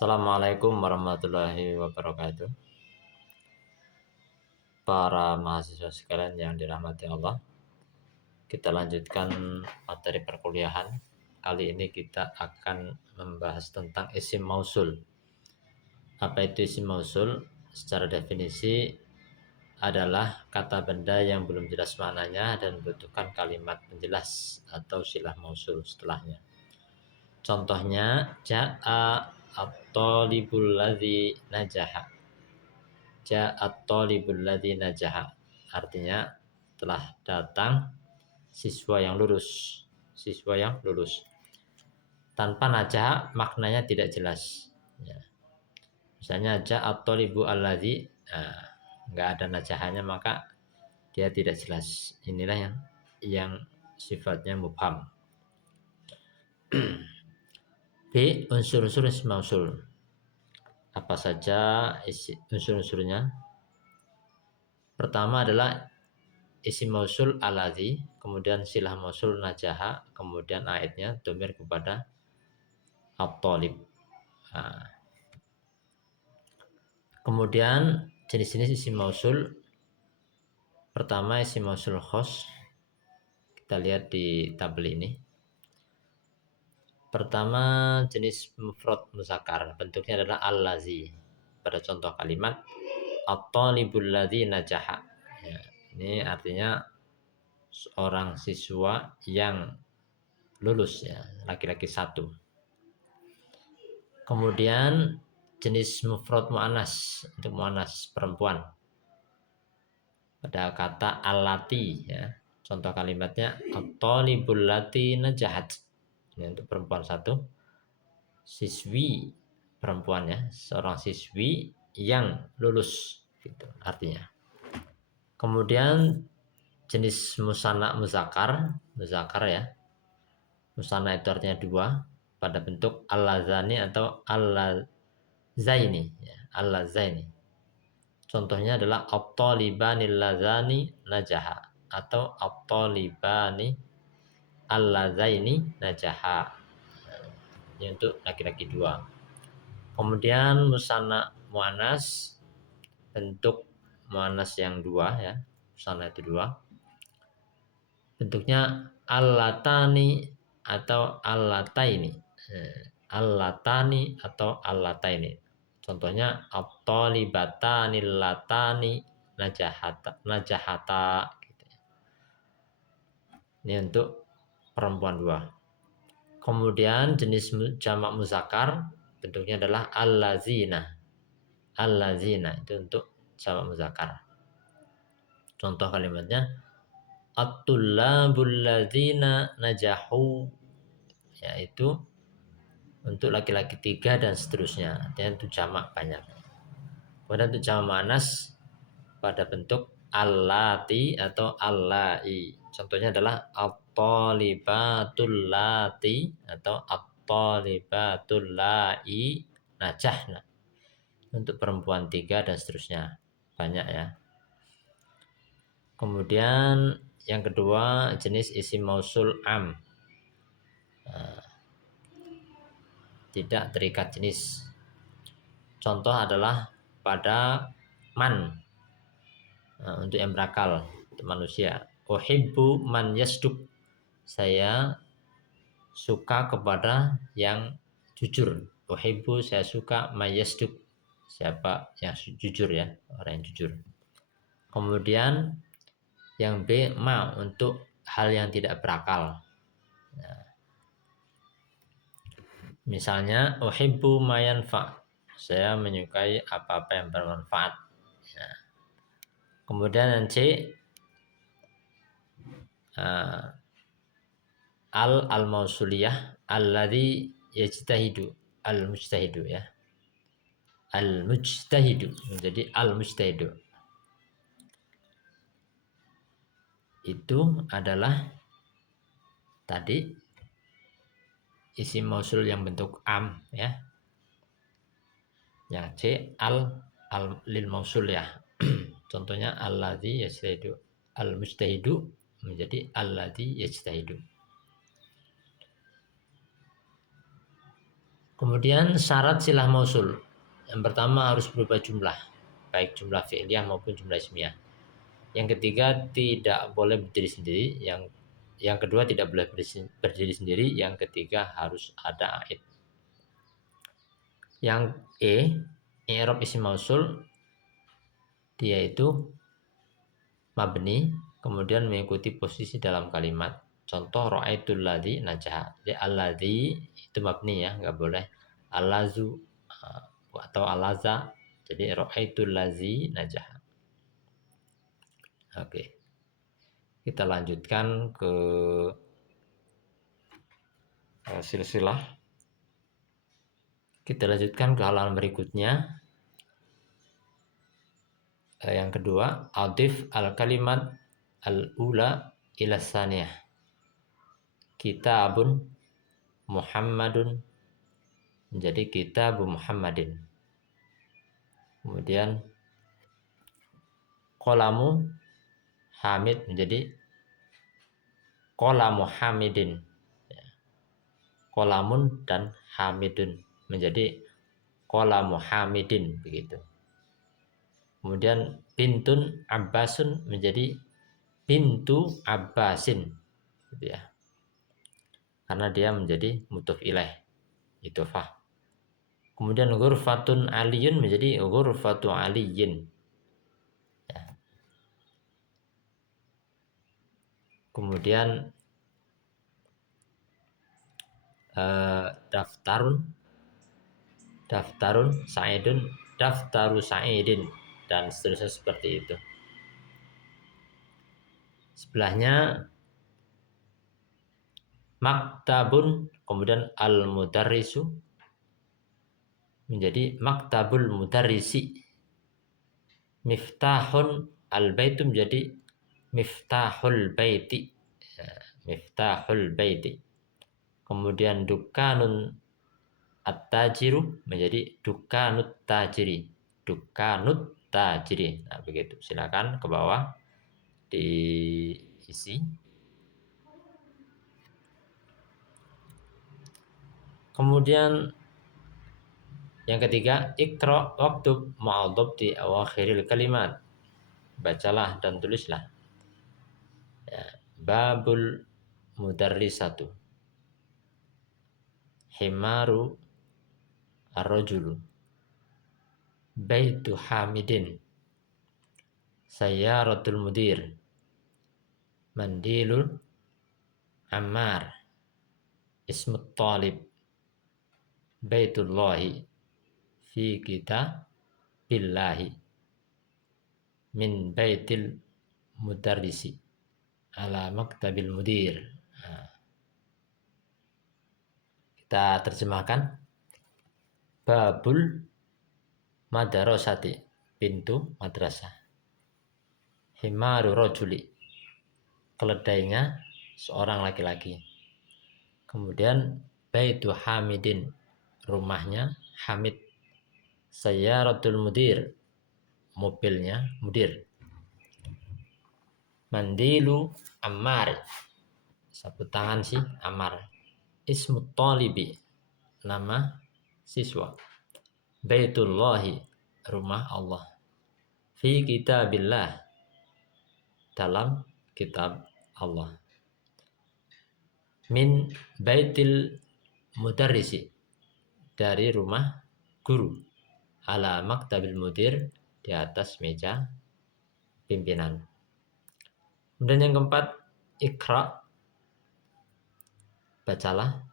Assalamualaikum warahmatullahi wabarakatuh. Para mahasiswa sekalian yang dirahmati Allah, kita lanjutkan materi perkuliahan. Kali ini kita akan membahas tentang isim mausul. Apa itu isim mausul? Secara definisi adalah kata benda yang belum jelas maknanya dan membutuhkan kalimat penjelas atau silah mausul setelahnya. Contohnya, ja'a at-talibul ladzi najaha. Ja'at talibul ladzi najaha. Artinya telah datang siswa yang lulus. Siswa yang lulus. Tanpa najah maknanya tidak jelas. Ya. Misalnya ja'at talibu alladzi, enggak ada najahannya maka dia tidak jelas. Inilah yang sifatnya mubham. B. Unsur-unsur isim mausul. Apa saja unsur-unsurnya? Pertama adalah isim mausul alladzi, kemudian silah mausul najaha, kemudian aidnya dhamir kepada at-talib. Kemudian jenis-jenis isim mausul. Pertama isim mausul khos. Kita lihat di tabel ini. Pertama jenis mufrad muzakkar, bentuknya adalah allazi. Pada contoh kalimat at-talibul ladzi najaha. Ya, ini artinya seorang siswa yang lulus, ya, laki-laki satu. Kemudian jenis mufrad muannas, untuk muannas perempuan. Pada kata allati, ya. Contoh kalimatnya at-talibul lati najahat. Ini untuk perempuan satu. Siswi perempuan, ya, seorang siswi yang lulus gitu artinya. Kemudian jenis musanna muzakkar, ya. Musanna itu artinya dua pada bentuk allazani atau allazaini, ya, allazaini. Contohnya adalah at-talibani allazani najaha atau at-talibani allazaini najaha. Ini untuk laki-laki dua. Kemudian musanna muannas, bentuk muannas yang dua, ya. Musanna itu dua. Bentuknya allatani atau allataini. Allatani atau allataini. Contohnya at-talibatani latani najahata gitu. Ini untuk perempuan dua. Kemudian jenis jamak muzakkar, bentuknya adalah allazina. Allazina itu untuk jamak muzakkar. Contoh kalimatnya at-tullabul ladzina najahu, yaitu untuk laki-laki tiga dan seterusnya. Artinya itu jamak banyak. Kemudian untuk jamak muannas pada bentuk allati atau allai. Contohnya adalah at-talibatul lati atau at-talibatul lai najahna. Untuk perempuan tiga dan seterusnya. Banyak, ya. Kemudian yang kedua jenis isim mausul am. Tidak terikat jenis. Contoh adalah pada man, untuk yang berakal, untuk manusia. Uhibbu man yasduq. Saya suka kepada yang jujur. Uhibbu, saya suka, man yasduq, siapa yang jujur, ya, orang yang jujur. Kemudian yang B, ma, untuk hal yang tidak berakal. Misalnya uhibbu ma yanfa, saya menyukai apa-apa yang bermanfaat. Kemudian yang C, al-mausuliyah alladzi yajtahidu, al-mujtahidu, ya. Al-mujtahidu menjadi al-mujtahidu. Itu adalah tadi isim mausul yang bentuk am, ya. Yang C al lil mausul, ya. Contohnya alladzi yajtahidu, al-mujtahidu menjadi alladzi yajtahidu. Kemudian syarat silah mausul. Yang pertama harus berupa jumlah, baik jumlah fi'liyah maupun jumlah ismiyah. Yang ketiga tidak boleh berdiri sendiri. Yang kedua tidak boleh berdiri sendiri. Yang ketiga harus ada aid. Yang i'rab isim mausul, dia itu mabni, kemudian mengikuti posisi dalam kalimat. Contoh ra'aitul ladzi najah. Jadi alladzi itu mabni ya, enggak boleh alazu atau alaza. Jadi ra'aitul ladzi najah. Oke. Kita lanjutkan ke silsilah. Kita lanjutkan ke halaman berikutnya. Yang kedua, adif al kalimat al ula ila saniyah. Kitabun Muhammadun menjadi kitabu Muhammadin. Kemudian qalamu Hamid menjadi qalamu Hamidin. Qalamun dan Hamidun menjadi qalamu Hamidin, begitu. Kemudian bintun Abbasun menjadi bintu Abbasin, gitu ya. Karena dia menjadi mudhof ilaih, idhofah. Kemudian ghurfatun aliyun menjadi ghurfatu aliyin. Ya. Kemudian daftarun sa'idun, daftaru sa'idin, dan seterusnya seperti itu. Sebelahnya maktabun, kemudian al-mudarrisu menjadi maktabul mudarrisi. Miftahun al-baitu menjadi miftahul baiti. Miftahul baiti. Kemudian dukanun at-tajiru menjadi dukanut tajiri. Dukanut tajiri. Nah, begitu. Silakan ke bawah diisi. Kemudian yang ketiga, ikra waktub ma'adhab di awakhiril kalimat. Bacalah dan tulislah. Ya, babul mudarrisatu. Himaru ar-rajulu. Baitu hamidin. Sayyaratul mudir. Mandilul ammar. Ismut talib. Baitullahi fi kitabillahi min baitil mudarrisi ala maktabil mudir. Nah, kita terjemahkan. Babul madrasati, pintu madrasah. Himaru rajuli, keledainya seorang laki-laki. Kemudian baitu hamidin, rumahnya Hamid. Sayyaratul mudir, mobilnya mudir. Mandilu Ammar, sapu tangan si Ammar. Ismut talibi, nama siswa. Baitullahi, rumah Allah. Fi kitabillah, dalam kitab Allah. Min baitil mudarrisi, dari rumah guru. Ala maktabil mudir, di atas meja pimpinan. Kemudian yang keempat, ikra, bacalah.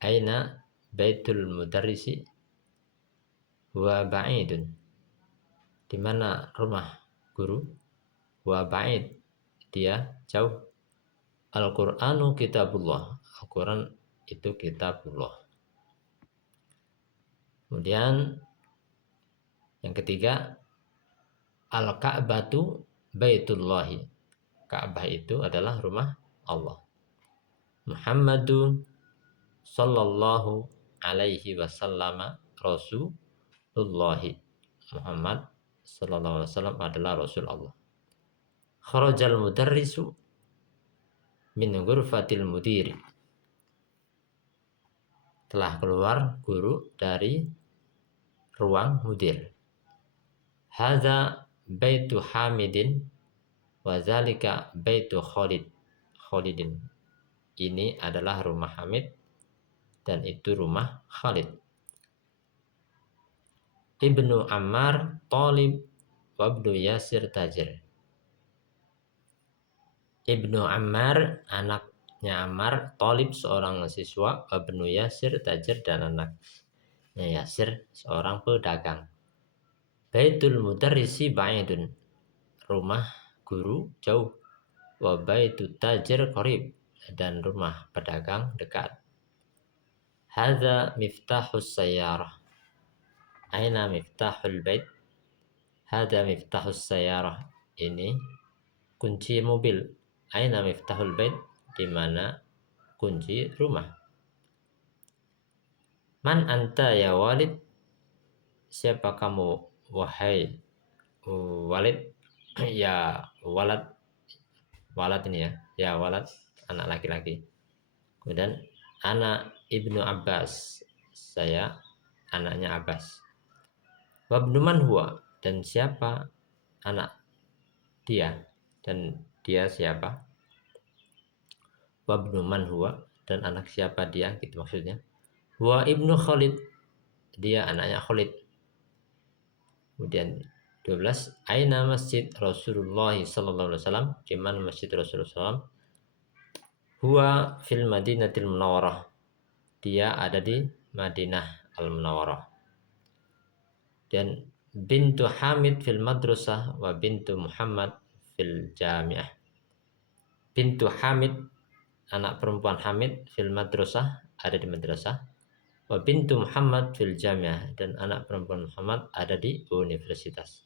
Aina baitul mudarrisi wa ba'idun, di mana rumah guru. Wa ba'id, dia jauh. Al-Qur'anu kitabullah, Al-Quran itu kitabullah. Kemudian yang ketiga, al-Ka'batu baitullahi, Ka'bah itu adalah rumah Allah. Muhammadun sallallahu alaihi wasallam rasulullahi, Muhammad sallallahu alaihi wasallam adalah Rasul Allah. Kharajal mudarrisu min ghurfatil mudiri, telah keluar guru dari ruang mudir. Hadza baitu Hamidin wa zalika baitu Khalidin. Ini adalah rumah Hamid dan itu rumah Khalid. Ibnu Ammar Talib wa Ibnu Yasir tajir. Ibnu Ammar anaknya Ammar, Talib seorang siswa, Ibnu Yasir tajir dan anaknya Yasir seorang pedagang. Baitul mudarrisi ba'idun. Rumah guru jauh. Wa baitu tajir qarib. Dan rumah pedagang dekat. Hadza miftahus sayyarah. Aina miftahul bait? Hadza miftahus sayyarah. Ini kunci mobil. Aina miftahul bait? Di mana kunci rumah? Man anta ya Walid? Siapa kamu wahai Walid? Ya Walad. Walad ini ya. Ya Walad, anak laki-laki. Kemudian anak Ibnu Abbas. Saya anaknya Abbas. Wabnu man huwa? Dan siapa anak dia? Dan dia siapa? Wabnu man huwa? Dan anak siapa dia? Gitu maksudnya. Wa ibnu Khalid. Dia anaknya Khalid. Kemudian 12. Aina masjid Rasulullah sallallahu alaihi wasallam? Di mana masjid Rasulullah SAW? Huwa fil Madinatil Munawwarah. Dia ada di Madinah Al-Munawwarah. Dan bintu Hamid fil madrasah wa bintu Muhammad fil jami'ah. Bintu Hamid, anak perempuan Hamid, fil madrasah, ada di madrasah. Wa bintu Muhammad fil jami'ah, dan anak perempuan Muhammad ada di universitas.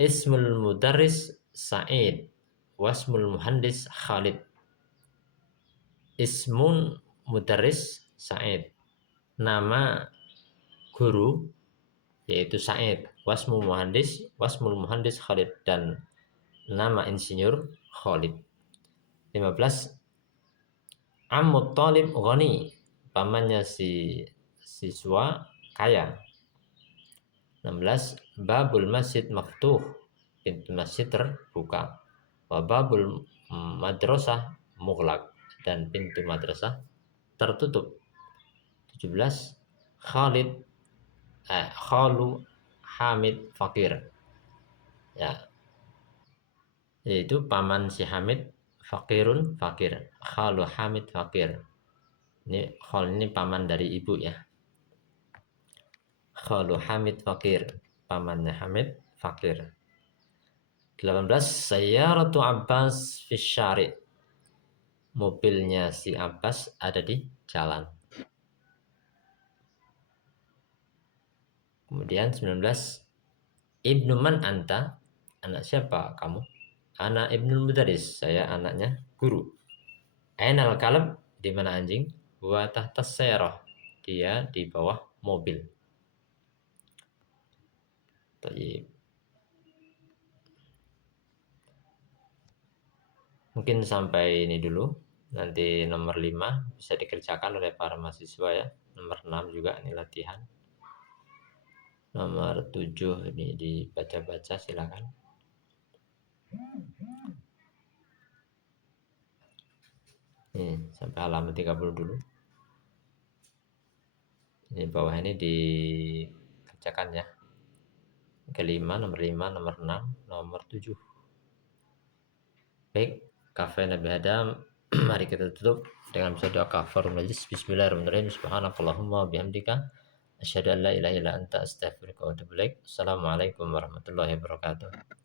Ismul mudarris Sa'id, wasmul muhandis Khalid. Ismun mudarris Sa'id, nama guru yaitu Sa'id, wasmul muhandis Khalid, dan nama insinyur Khalid. 15. Ammut Talib Ghani, pamannya si siswa kaya. 16. Babul masjid maftuh, pintu masjid terbuka. Wa babul madrasah mughlaq, dan pintu madrasah tertutup. 17. Khalu Hamid fakir, ya, yaitu paman si Hamid fakirun fakir. Khalu Hamid fakir. Ini khal ini paman dari ibu ya. Khalu Hamid fakir, pamannya Hamid fakir. 18. Sayyaratu Abbas fi syari'. Mobilnya si Abbas ada di jalan. Kemudian 19. Ibnu man anta? Anak siapa kamu? Anak Ibnu Mudaris, saya anaknya guru. Ainal kalb? Di mana anjing? Wa tahtas sayyarah, dia di bawah mobil. Baik. Mungkin sampai ini dulu. Nanti nomor 5 bisa dikerjakan oleh para mahasiswa ya. Nomor 6 juga ini latihan. Nomor 7 ini dibaca-baca silakan. Ini sampai halaman 30 dulu. Ini bawah ini dikerjakan ya. Kelima, nomor 5, nomor 6, nomor 7. Baik, Kafe Nabi Adam. Mari kita tutup dengan doa kafarul majlis. Bismillahirrahmanirrahim. Subhanakallahumma bihamdika asyhadu an la ilaha illa anta astaghfiruka wa atubu ilaik. Assalamualaikum warahmatullahi wabarakatuh.